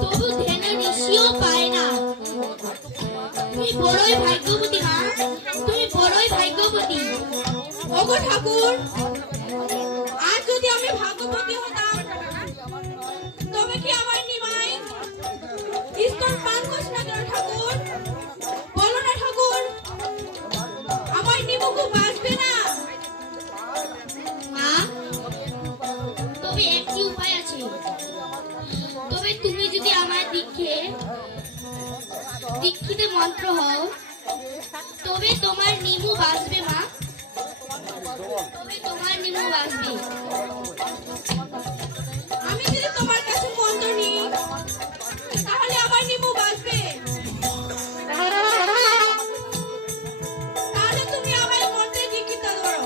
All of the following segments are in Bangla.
তবু ধ্যানে নিশিও পায় না। তুমি বড়ই ভাগ্যবতী মা, তুমি বড়ই ভাগ্যবতী। ওগো ঠাকুর, আজ যদি আমি ভাগ্যবতী হতাম তবে কি আমার নিমাই স্তন পান করছ না কেন ঠাকুর? বলো না ঠাকুর, আমার নিমুকু বাঁচবে না? মা, তবে একটি উপায় আছে। তবে তুমি যদি আমার দীক্ষিত মন্ত্র হও তবে তোমার নিমু বাঁচবে মা, তবে তোমার নিমু বাঁচবে। আমি যদি তোমার কাছে মন্ত্র নিই তাহলে আমার নিমু বাঁচবে? তাহলে তুমি আমার মন্ত্রে দীক্ষিত করো।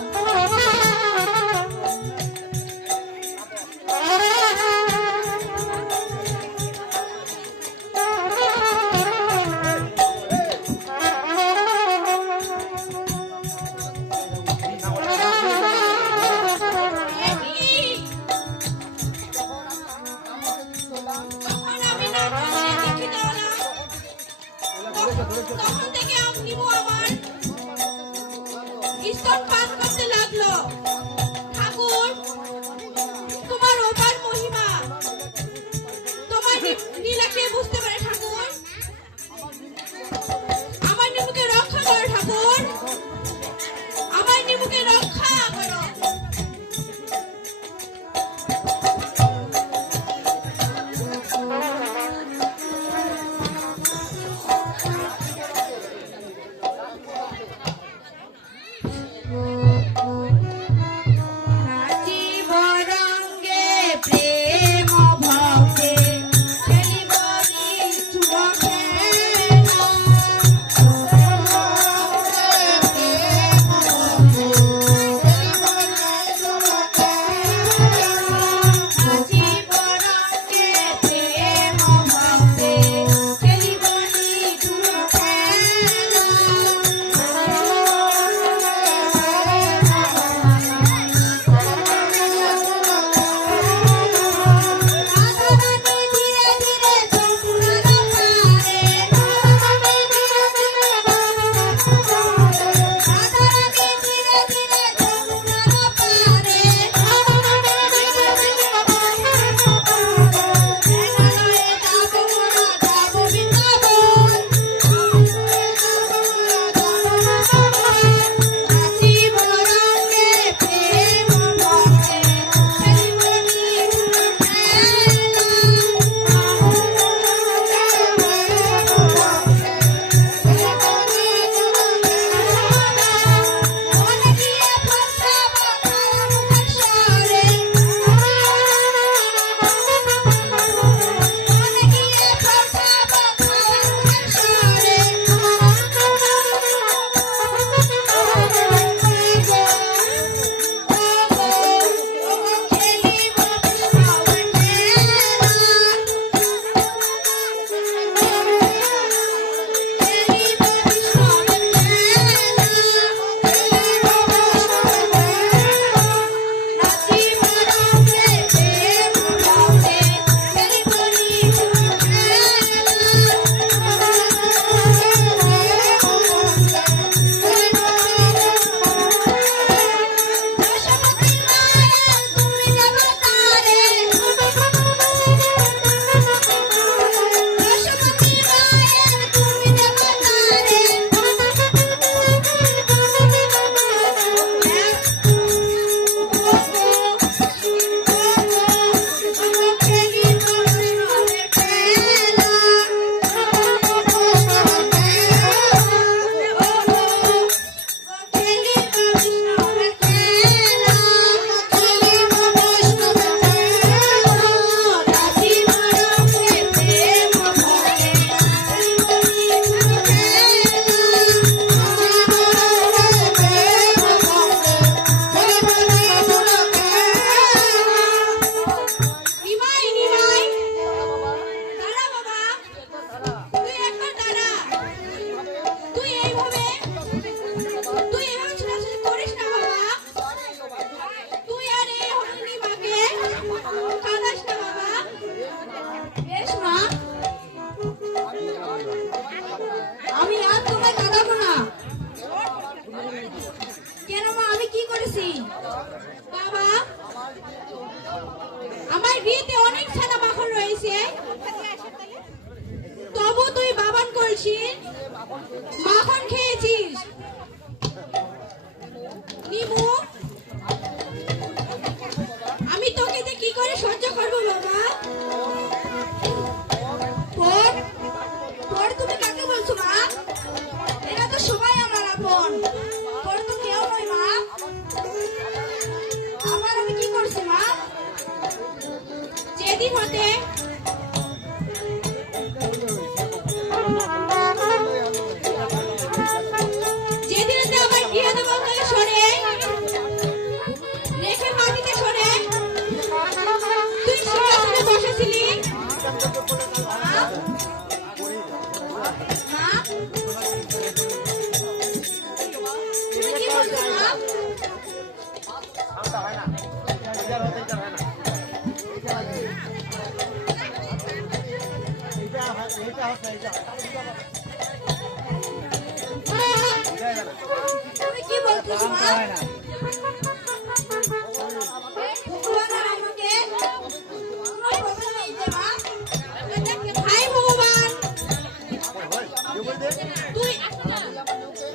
বাবা, আমার গৃহে অনেক ছানা মাখন রয়েছে, তবু তুই বাবান করছিস, মাখন খেয়েছিস। নিমু, আমি তোকে দিয়ে কি করে সহ্য করবো বাবা? পর পর তুমি কাকে বলছো মা? এরা তো সবাই আমার আপন, পর তো কেউ নয় মা। আবার আমি কি করছি মা? যেদিন হতে যেদিন হতে আমার গৃহদেবতাকে সরে রেখে মাটিতে সরে তুই সিংহাসনে বসেছিলি মা? মা, তুমি কি বলছো মা? তুমি কি বলছিস মা? ভগবান আমাকে কোনো প্রবলেম নেই যে মা। হাই ভগবান, তুই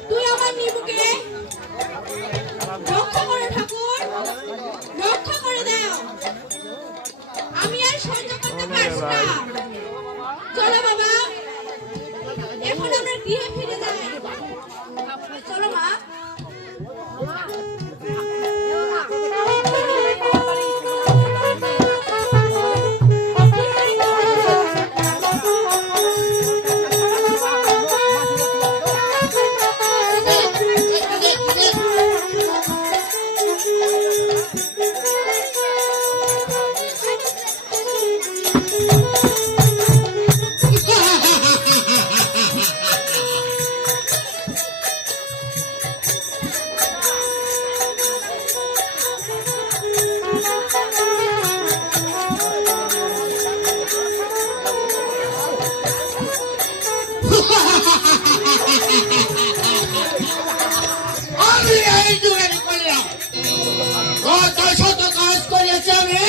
তুই আমার নিমুকে রক্ষা করো ঠাকুর, রক্ষা করে দাও। আমি আর সহ্য করতে পারছি না। চলো বাবা, এখন আমরা গৃহে ফিরে যাই। চলো মা। আমি এই যুগের করলাম কত শত কাজ করেছি আমি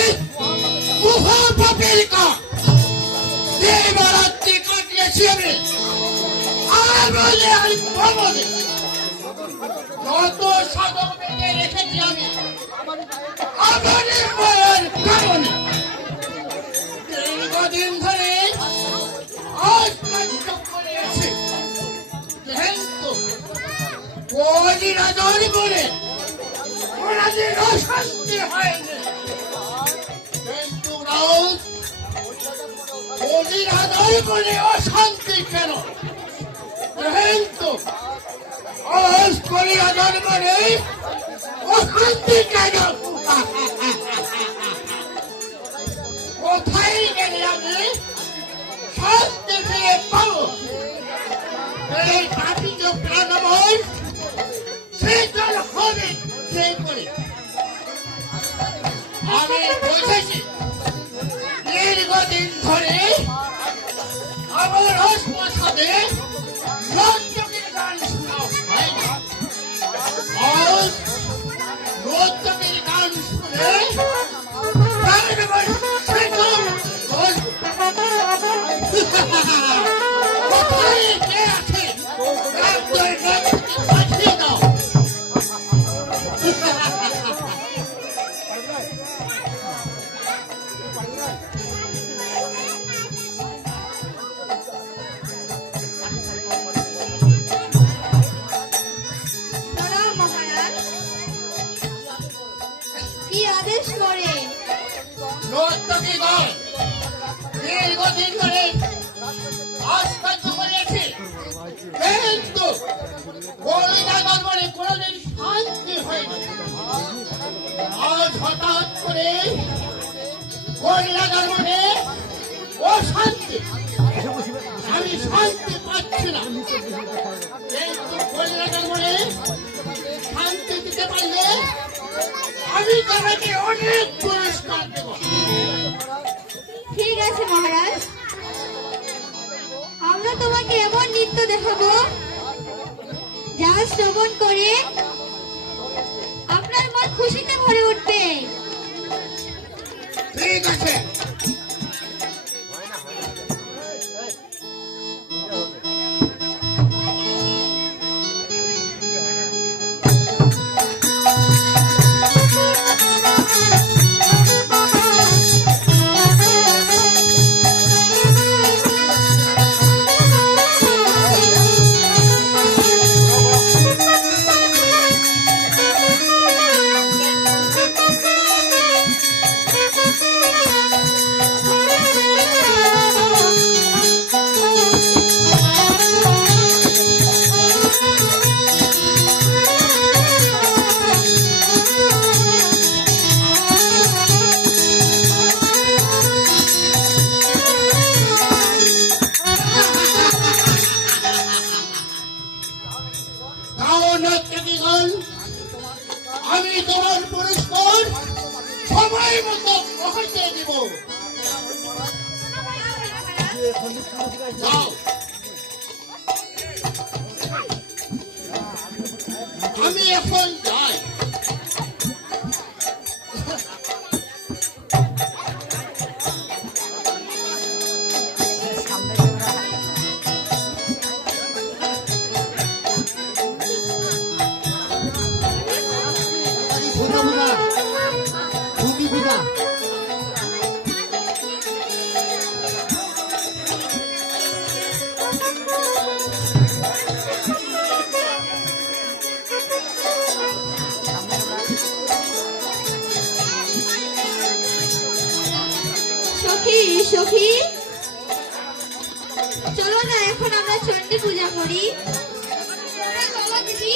মহাপাপের কাজ দেবরাত্রি কাটিয়েছি আমি আর বলে আমি ভবনে যত সাধক বেঁধে রেখেছি আমি আমার মায়ের কারণে দীর্ঘদিন ধরে আজ কার্য করেছি কিন্তু কদিন আদর করে ওনাদের অশান্তি হয়নি কিন্তু রাউত কদিন আদর করে অশান্তি কেন কিন্তু আজ করি আদর করে অশান্তি কেন কোথায় গেলে আমি শান্তি ফিরে পাবো এই পাপিত প্রাণময় সেটার হবে সেই করে আমি বুঝেছি দীর্ঘদিন ধরে আমার রাজপ্রাসাদে নর্তকীর গান শোনা হয় না আজ নর্তকীর গান শুনে প্রাণময় সেটার কোথায় কে আছে পাঠিয়ে দাও প্রণাম মহারাজ, কি আদেশ করে? নর্তকী দল দীর্ঘদিন ধরে আজ কার্য করেছে কিন্তু কলিতা দরবারে কোনদিন শান্তি হয়নি আজ হঠাৎ করে কলিতা দরবারে অশান্তি আমি শান্তি পাচ্ছি না কিন্তু কলিতা দরবারে শান্তি দিতে পারলে আমি তোমাকে অনেক পুরস্কার দেব ঠিক আছে মহারাজ, আমরা তোমাকে এমন নৃত্য দেখাবো যা শ্রবণ করে আপনার মন খুশিতে ভরে উঠবে। ঠিক আছে। আমি তোমার পুরস্কার সময় মতো পৌঁছে দিব। যাও। আমি এখন যাই। সখী সখী, চলো না এখন আমরা চণ্ডী পূজা করি। চলো দিদি।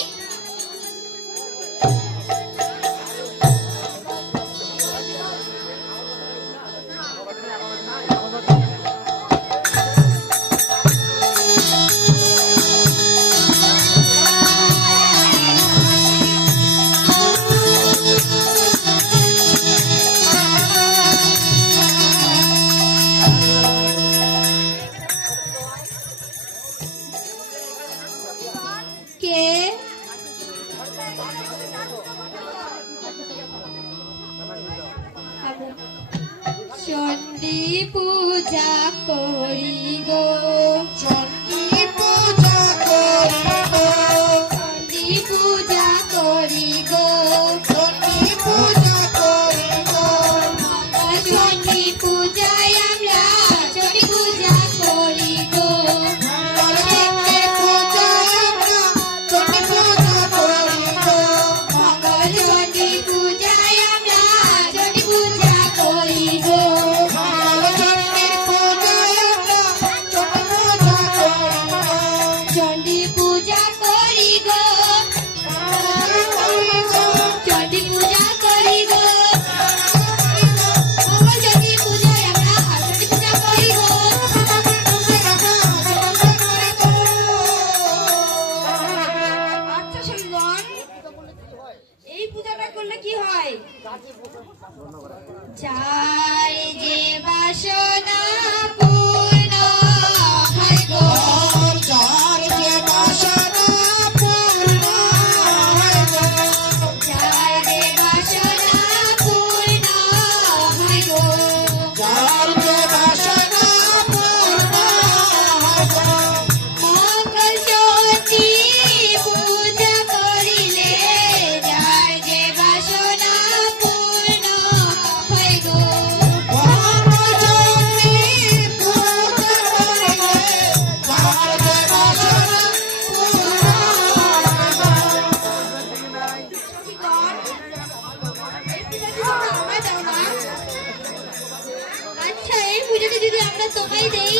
কে? চণ্ডী পূজা করি গো, চণ্ডী পূজা করি গো, চণ্ডী পূজা করি গো, চণ্ডী পূজা করি গো। চণ্ডী পূজায় আমরা চণ্ডী পূজা করি গো। চণ্ডী পূজা আমরা চণ্ডী পূজা করি গো। চণ্ডী পূজায় আমরা চণ্ডী পূজা করি গো। চণ্ডী পূজা আমরা চণ্ডী পূজা করি গো। চণ্ডী পূজা করি গো, চণ্ডী পূজা করি গো। চণ্ডী পূজায় আমরা চণ্ডী পূজা করি গো। আচ্ছা সঙ্গন, এই পূজাটা করলে কি হয়? যার যে বাসনা পূর্ণ হয় গো, যার যে বাসনা পূর্ণ হয় গো, যার যে বাসনা পূর্ণ হয় গো, যার যে বাসনা পূর্ণ হয় গো। মঙ্গল চণ্ডী পূজা করিলে যার যে বাসনা পূর্ণ হয় গো। আচ্ছা, এই পুজোটা যদি আমরা তোমায় দেই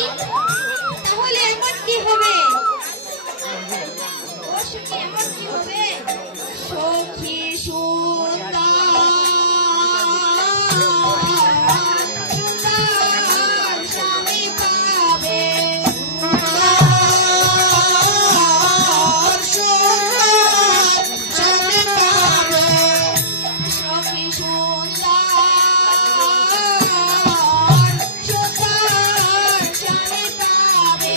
তাহলে এমন কি হবে? ও সখী, এমন কি হবে? সখী সুন্দর সুন্দর স্বামী পাবে। সখী সুন্দর সুন্দর স্বামী পাবে।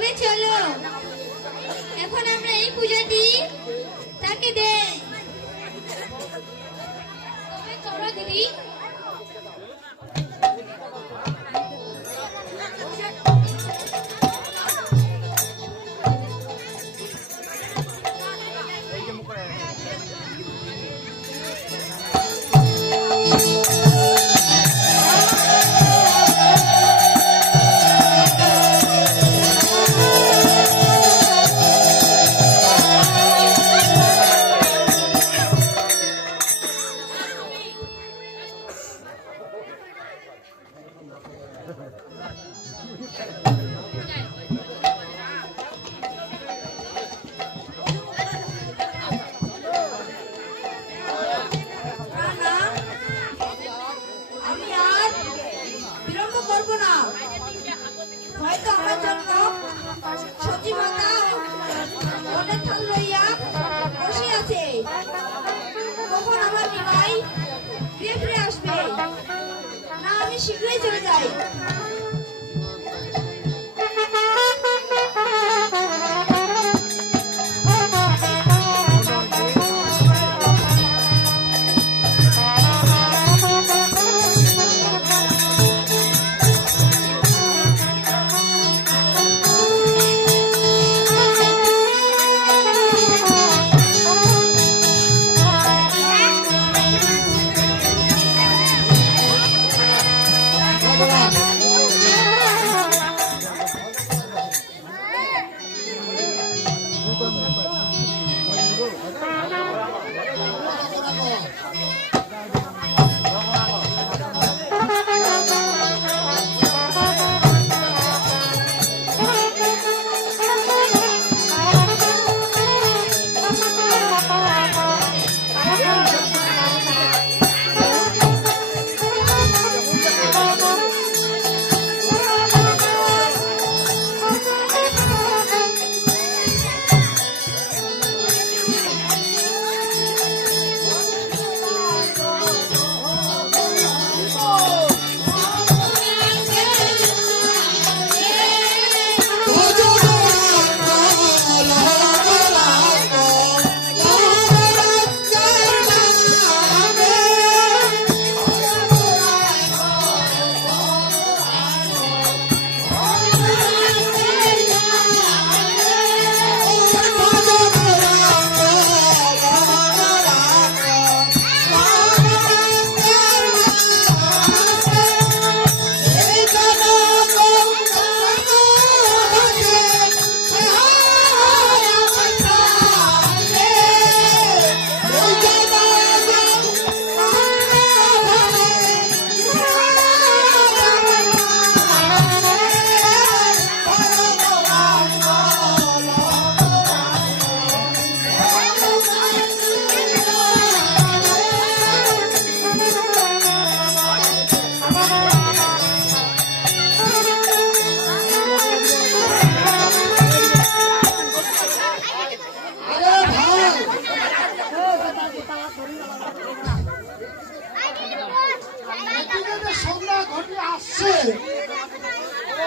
তবে চলো এখন আমরা এই পূজাটি তাকে দেই। তবে চলো দিদি। আমি আর বিলম্ব করব না। হয়তো আমার জন্য সবজি মাতা অনেক থাল লইয়া বসে আছে। কখন আমার নিমাই ফিরে ফিরে আসবে? না আমি শীঘ্রই চলে যাই।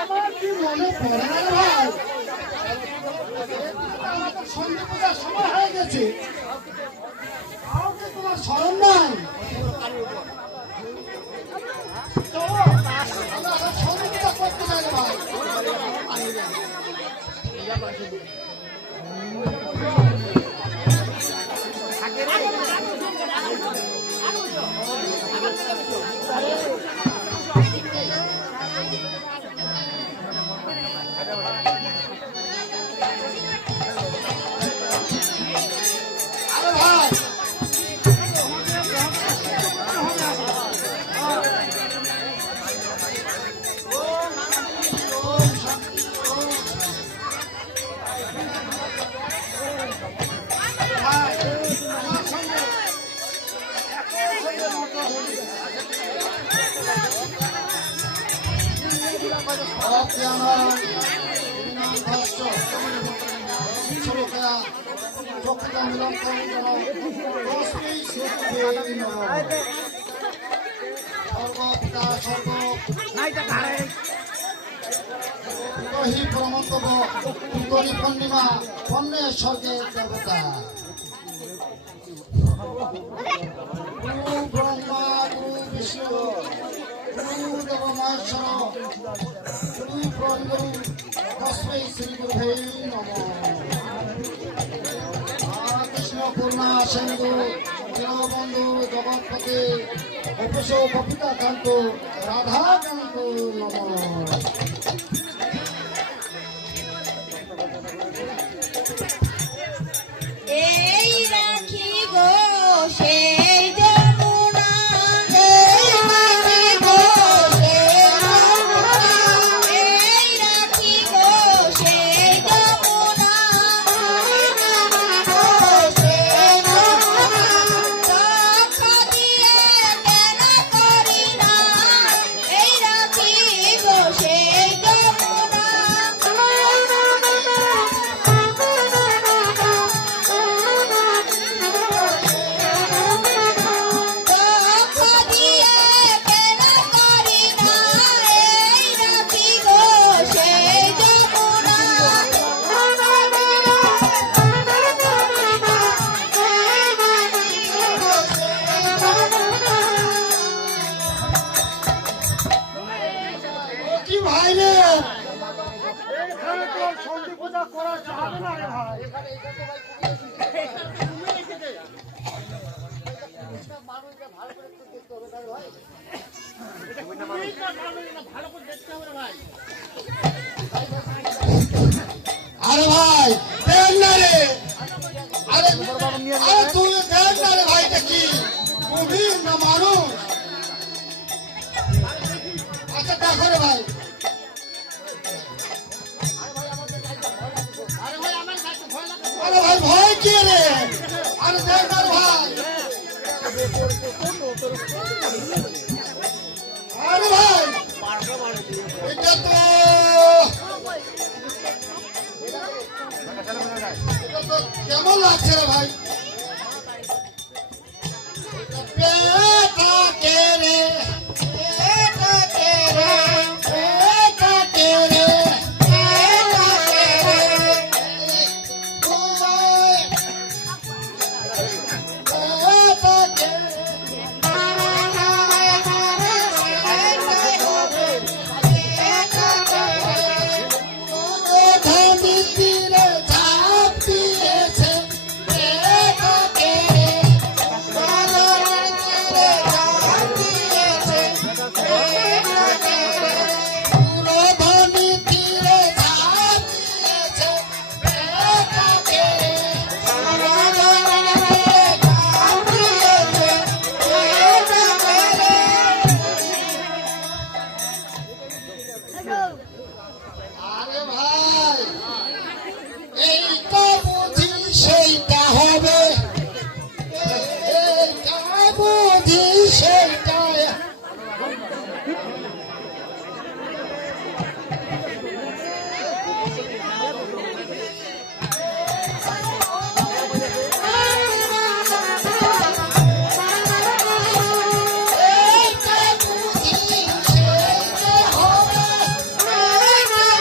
আমার কি মনে পড়ে না ভাই, আমাদের সন্ধে পূজার সময় হয়ে গেছে, কাউকে তোমার স্মরণ নাই। আমরা সন্ধে পূজা করতে চাই ভাই। রহি প্রমন্তব উত্তরী পূর্ণিমা পণ্যের স্বর্গের দেবতা গুরু ব্রহ্মা গুরু বিষ্ণু গুরু দেব মহেশ্বর গুরু পরম তস্मै শ্রী গুরুভে নমঃ। কৃষ্ণ পূর্ণা সিন্ধু দীনবন্ধু জগৎপতি অপেশ বপিতা কান্ত রাধা কান্ত নমঃ। এই রাখি গো সেই যমুনা, এই রাখি গো সেই যমুনা, এই রাখি গো সেই যমুনা, এই রাখি গো সেই যমুনা, রক্ত দিয়ে কেন করি না, এই রাখি গো সেই যমুনা। কি ভাই রে এখানে তো সন্ধি পূজা করা যাবে না রে ভাই। ভালো করে দেখতে হবে রে ভাই। আরে ভাই দেখ না রে আরে আরে তুই দেখ না রে ভাই এটা কি গভীর না মানুষ আচ্ছা দেখো রে ভাই আরে ভাই ভয় কি রে আরে দেখ না রে ভাই আরে ভাই এটা তো কেমন লাগছে রে ভাই বেটা কে রে বেটা কে রে বেটা কে রে বেটা কে রে বেটা কে ধনী তীরে ঝাঁপ দিয়েছে বেটা কে রে আরে ভাই এইটা বুঝি সেইটা হবে এইটা বুঝি সেইটা এইটা বুঝি সেইটা হবে এইটা বুঝি সেইটা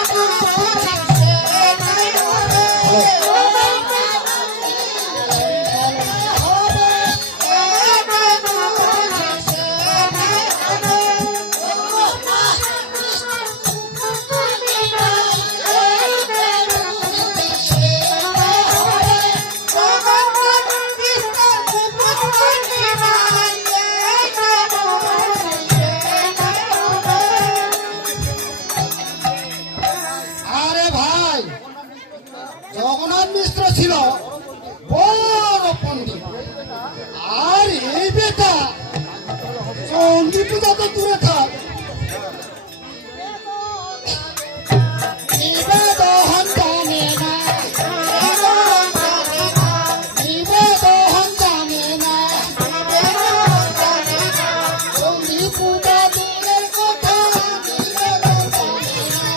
আরে ভাই জগন্নাথ মিশ্র ছিল বড় পণ্ডিত আর এই বেটা চণ্ডী পূজা তো দূরে থাক নিবেদন জানে না নিবেদন জানে না চণ্ডী পূজা দূরের কথা নিবেদন জানে না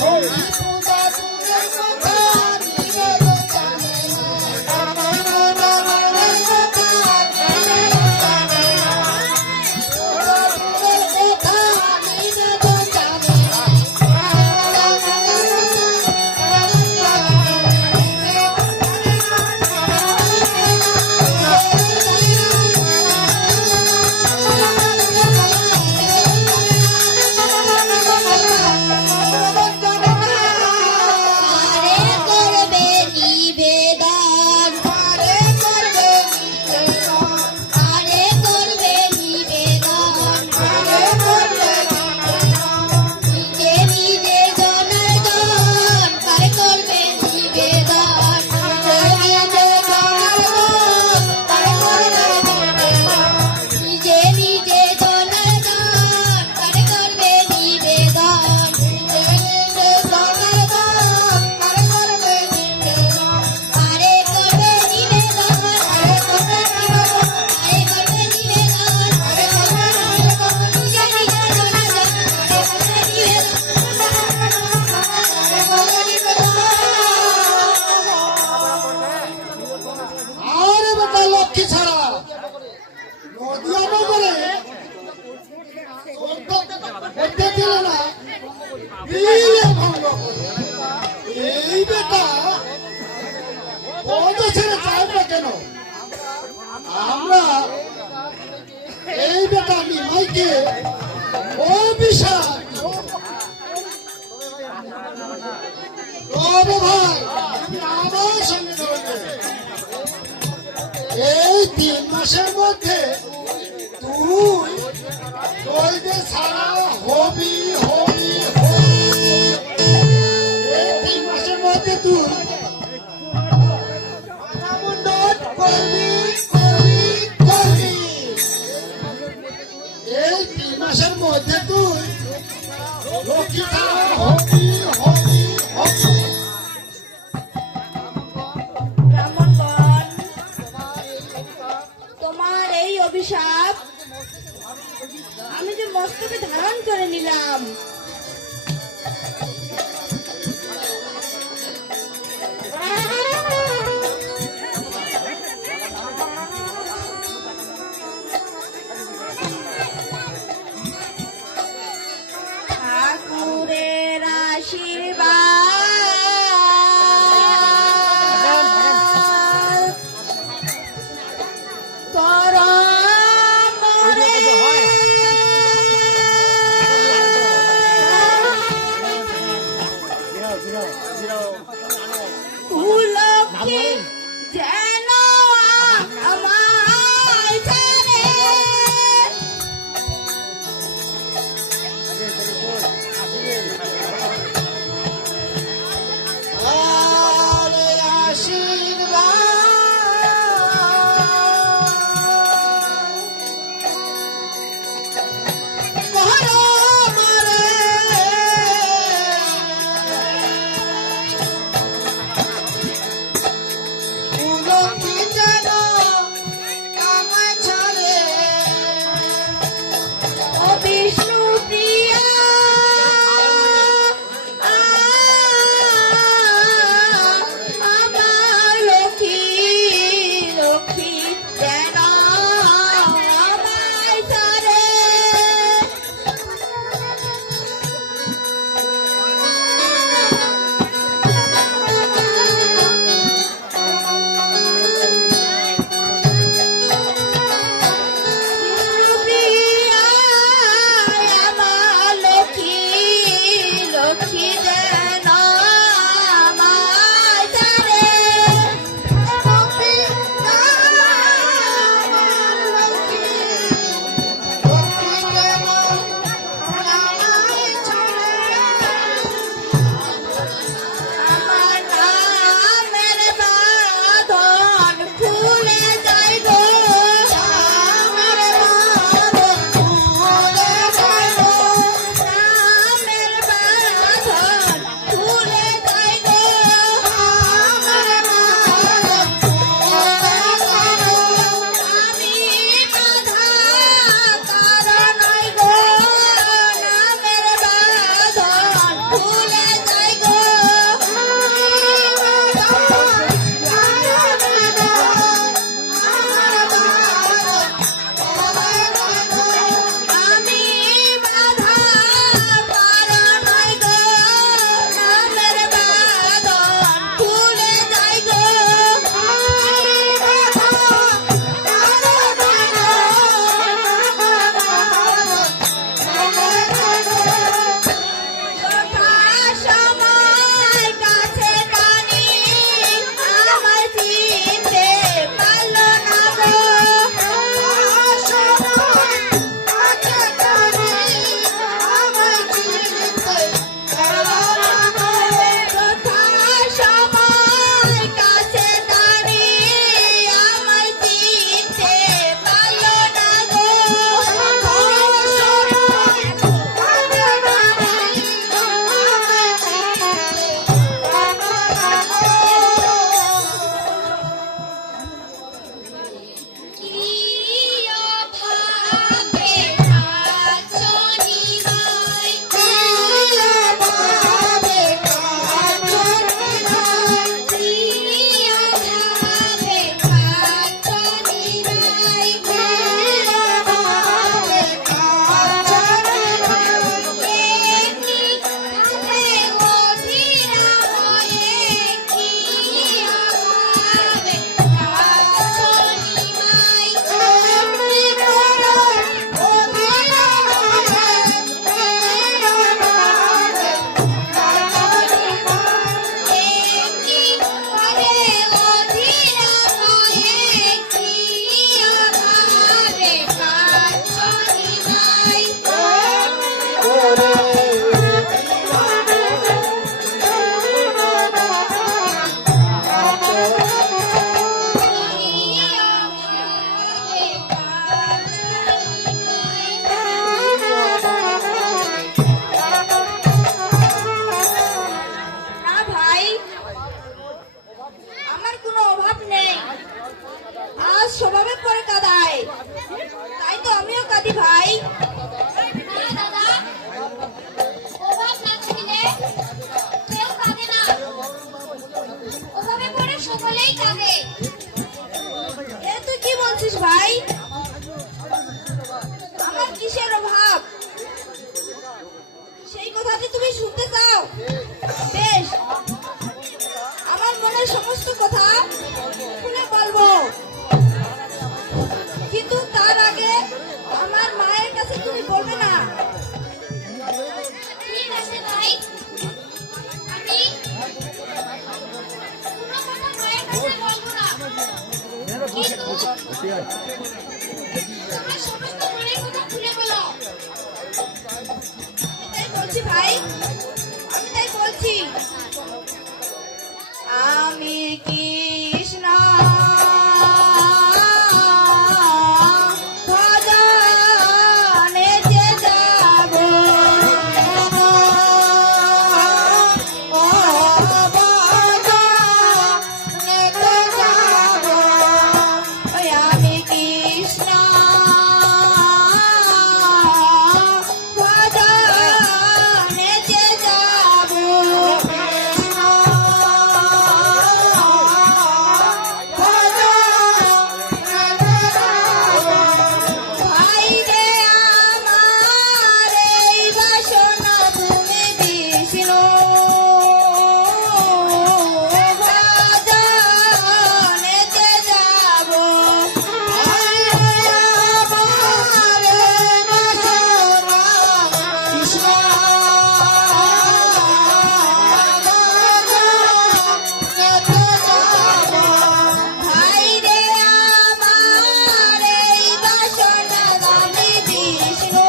চণ্ডী পূজা দূরের কথা নিবেদন জানে না থেকে অভিশাপ। তবে ভাই তুমি আমার সঙ্গে চলবে। এই 3 মাসের মধ্যে তুই দইতে ছাড়া হবি হবি হবি। এই 3 মাসের মধ্যে তুই মাথামুন্ডন করবি করবি করবি। এই 3 মাসের মধ্যে তুই লক্ষ্মী ছাড়া হবি হবি হবি। ব্রাহ্মণগণ, তোমার এই অভিশাপ আমি যে মস্তকে ধারণ করে নিলাম। ঠাকুরের আশীর্বাদ করো মোরে। ভাই, আমি তাই বলছি। আমি কৃষ্ণ ভজনেতে যাব, ভজনেতে যাব। ওই আমি কৃষ্ণ ভজনেতে যাব, ভাই রে আমার এই বাসনা তুমি বিষ্ণু ভজনেতে যাব। ভাই রে আমার এই বাসনা কৃষ্ণ ভজনেতে যাব। ভাই রে আমার এই বাসনা আমি বিষ্ণু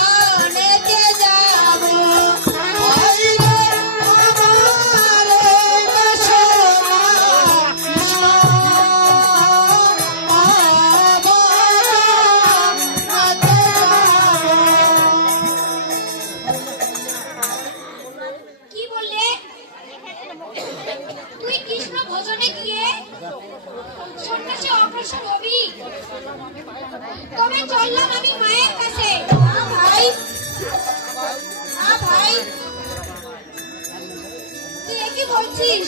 ভজনেতে যাব। ভাই রে আমার এই বাসনা কৃষ্ণ ভজনেতে যাব। কি বললে? তুই কৃষ্ণ ভজনে গিয়ে সন্ন্যাসী অগ্রসর হবি? তবে চললাম আমি মায়ের কাছে। না ভাই, না ভাই, তুই একই বলছিস?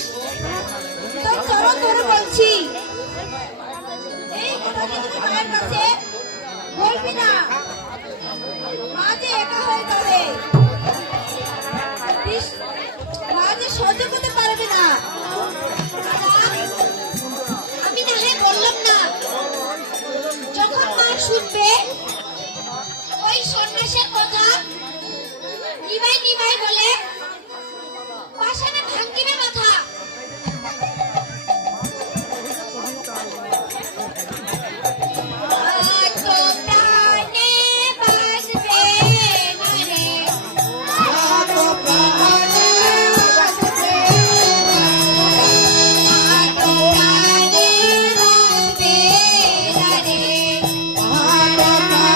তোর চরণ ধরে বলছি, এই কথা কি তুই মায়ের কাছে বলবি না? মা যে একা হয়ে যাবে, মা যে সহ্য করতে পারবে না। দাদা, আমি না হয় বললাম না, যখন মা শুনবে ওই সন্ন্যাসের কথা নিবাই নিবাই বলে পাশানে ভাঙিবে মাথা। তো প্রাণে বাসবে না রে, তো প্রাণে বাসবে না রে, তো প্রাণে বাসবে না রে, তো প্রাণে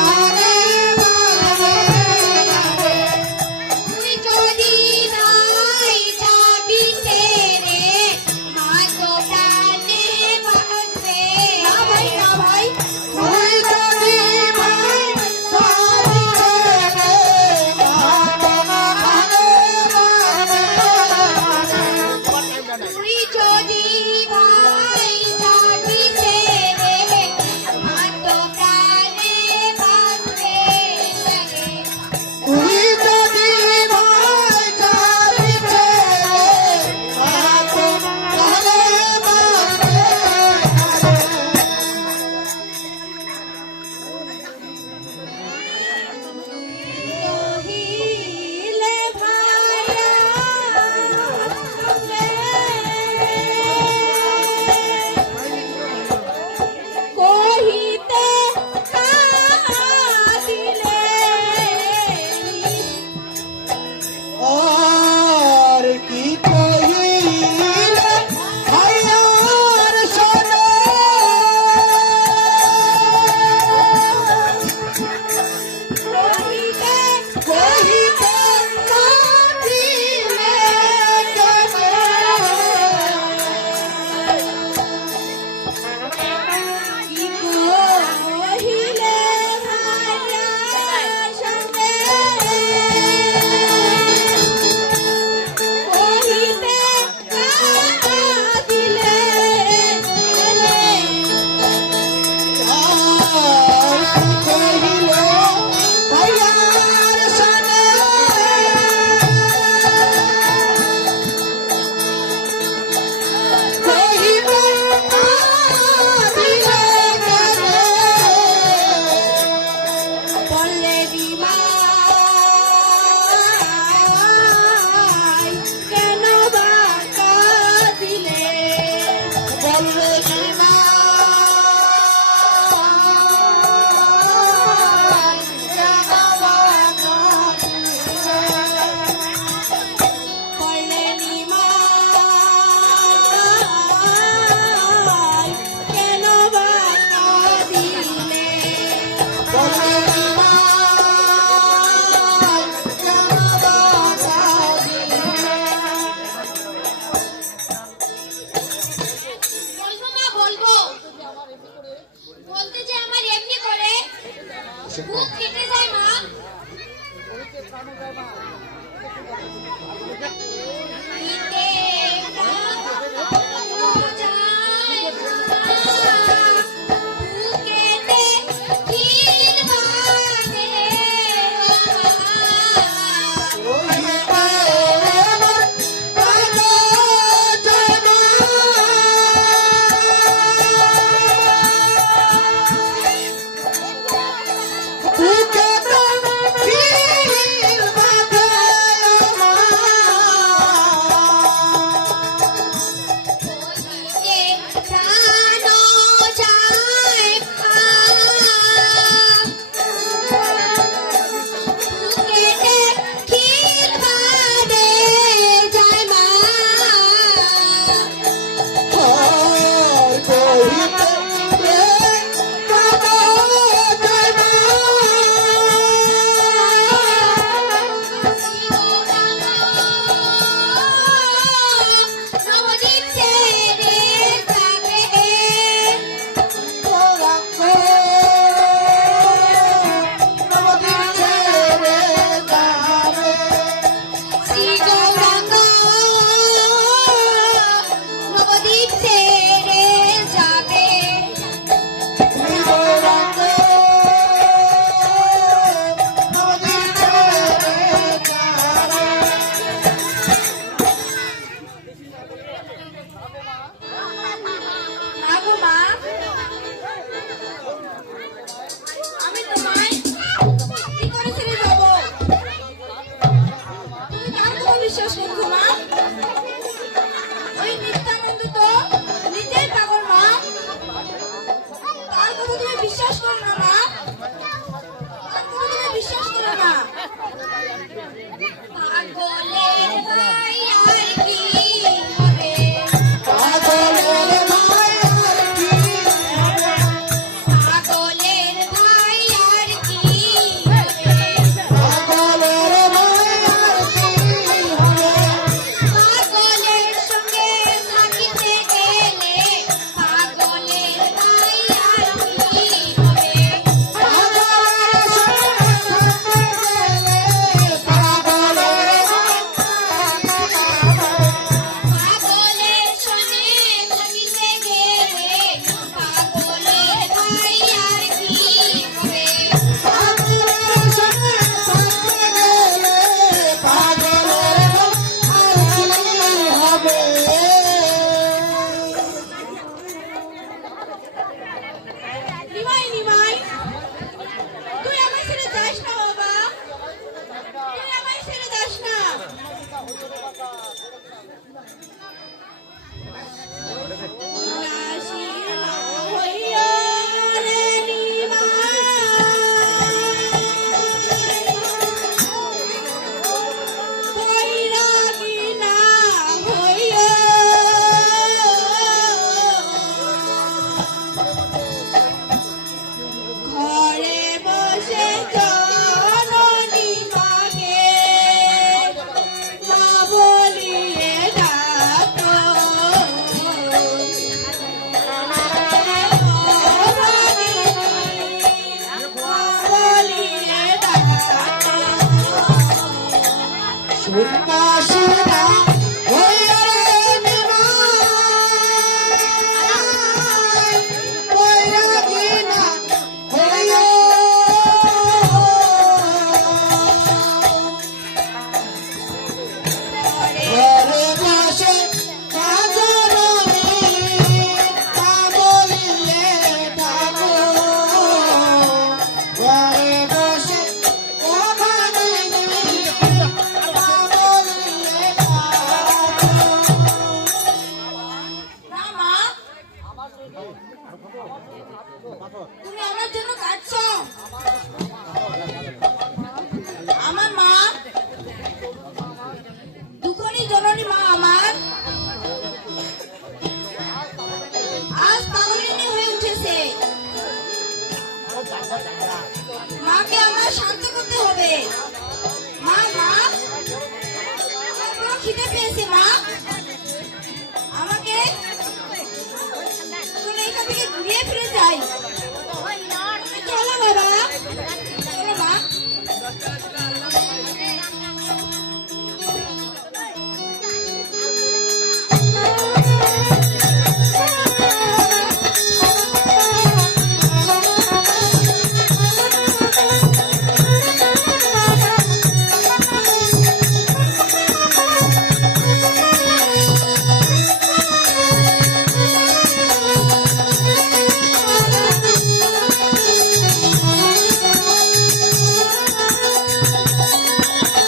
আছে বুক কেটে যায় মা। দিতে প্রাণ যায় বুকেতে ক্ষীর বাঁধে। আমি তোমায় কি করে ছেড়ে যাব? তুমি কার কথা বিশ্বাস করছো মা? ওই নিত্যানন্দ তো নিজেই পাগল মা। তার কথা তুমি বিশ্বাস করো না মা। তার কথা তুমি বিশ্বাস করো না। পাগলের ভাই আর কি হবে? পাগলের ভাই আর কি হবে? পাগলের সঙ্গে থাকিতে গেলে পাগলের ভাই আর কি হবে? পাগলের সঙ্গে থাকিতে গেলে পাগলের ভাই আর কি হবে? নিমাই নিমাই, তুই আমায় ছেড়ে যাস না বাবা। তুই আমায় ছেড়ে যাস না। উদাসীন হইও রে নিমাই, বৈরাগী না হইও। ঘরে বসে জননী মাকে মা বলিয়ে ডাকো। মা বলিয়ে ডাকো। শুননা শুনা হইয়া রে নিমাই, বৈরাগী না হইও। ঘরে বসে কাজরনি মা বলিলে ডাকো। ঘরে বসে অভাগিনী মা বলিলে ডাকো। না মা, তুমি